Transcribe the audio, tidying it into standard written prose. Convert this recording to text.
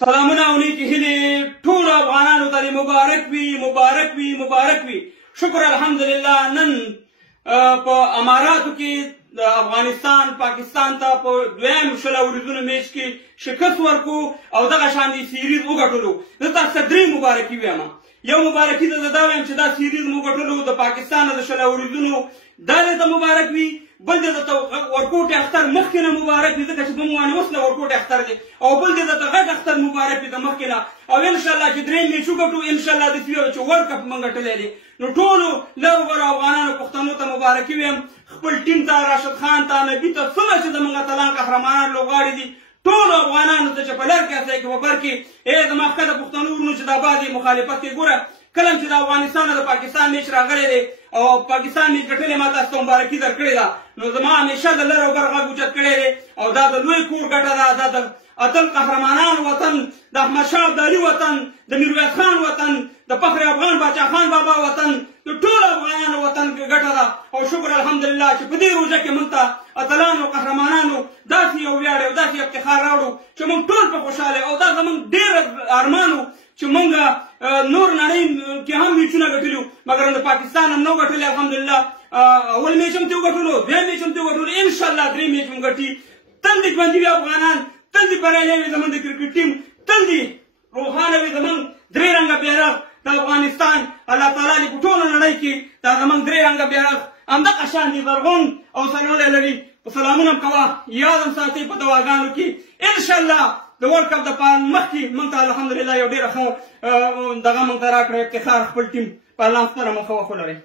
سلامونه او نیکې هیلې ټولو افغانانو ته مبارک وي مبارک وي مبارک وي. شکر الحمدلله نن په اماراتو کې د افغانستان پاکستان ته په دویم شل اوريزونو میچ کې شکست ورکو او دغه شان سیریز وګټلو. زه تاسو ته درې مبارکي وایم. یو مبارکي ته زه دا وایم چې دا سیریز مو وګټلو د پاکستان د شل اوريزونو دا درته مبارک وي. بل دې درته ورکوټ اختر مخکې نه مبارک وي ځکه چې موږ وانه اوس نه ورکوټ اختر دی او بل دې درته غټ اختر مبارک وي د مخکې نه او انشاءالله چې درې میچ وګټو انشاءالله داسې وي چې ورلډ کپ موږ ګټلی دی. نو ټولو لرو غرو افغانانو پښتنو ته مبارکي وایم. خپل ټیم ته راشد خان ته نبي ته څومره چې زموږ اتلان قهرمانان لوبغاړي دي ټولو افغانانو ته چې په لر کې هڅه کوي په بر کې زما ښکته پښتنو ورونو چې دا بعد مخالفت کې ګوره کله چې د افغانستان او د پاکستان میچ راغلی دی او پاکستان میچ ګټلی ما تاسو ته مبارکي درکړې ده نو زما همیشه د لر او بر غږ اوچت کړی دی او دا د لوی کور ګټه ده. دا د اتل قهرمانان وطن د احمدشاه ابدالي وطن د میرویس خان وطن د فخر افغان باچا خان بابا وطن د ټولو افغانانو وطن ګټه ده او شکر الحمدلله چې په دې روژه کې موږ ته اتلانو قهرمانانو داسې یو ویاړ او داسې افتخار راوړو چې موږ ټول په خوشحاله او دا زموږ ډېر ارمان و چې موږ نور نړۍ کې هم میچونه ګټلي مګر د پاکستان هم نه ګټلي الحمدلله. اول میچ هم ترې وګټلو دویم میچ هم ترې وګټلو انشاءالله درې میچ هم ګټي. تل دې ژوندي وي افغانان تل دې بریالي وي زموږ د کرکټ ټیم تل دې روښانه وي زموږ درې رنګه بیرغ د افغانستان الله تعالی دې په ټوله نړۍ کې دا زموږ درې رنګه بیرغ همدغه شان دي زرغون او سلولی لري. په سلامونه هم کوه یاد هم ساتئ په دواګانو کې انشاءالله د ورلډ کپ د مخکې موږ ته الحمدلله یو ډېره ښه دغه موږ ته راکړی افتخار خپل ټیم په الله ستره مخه وخولوئ.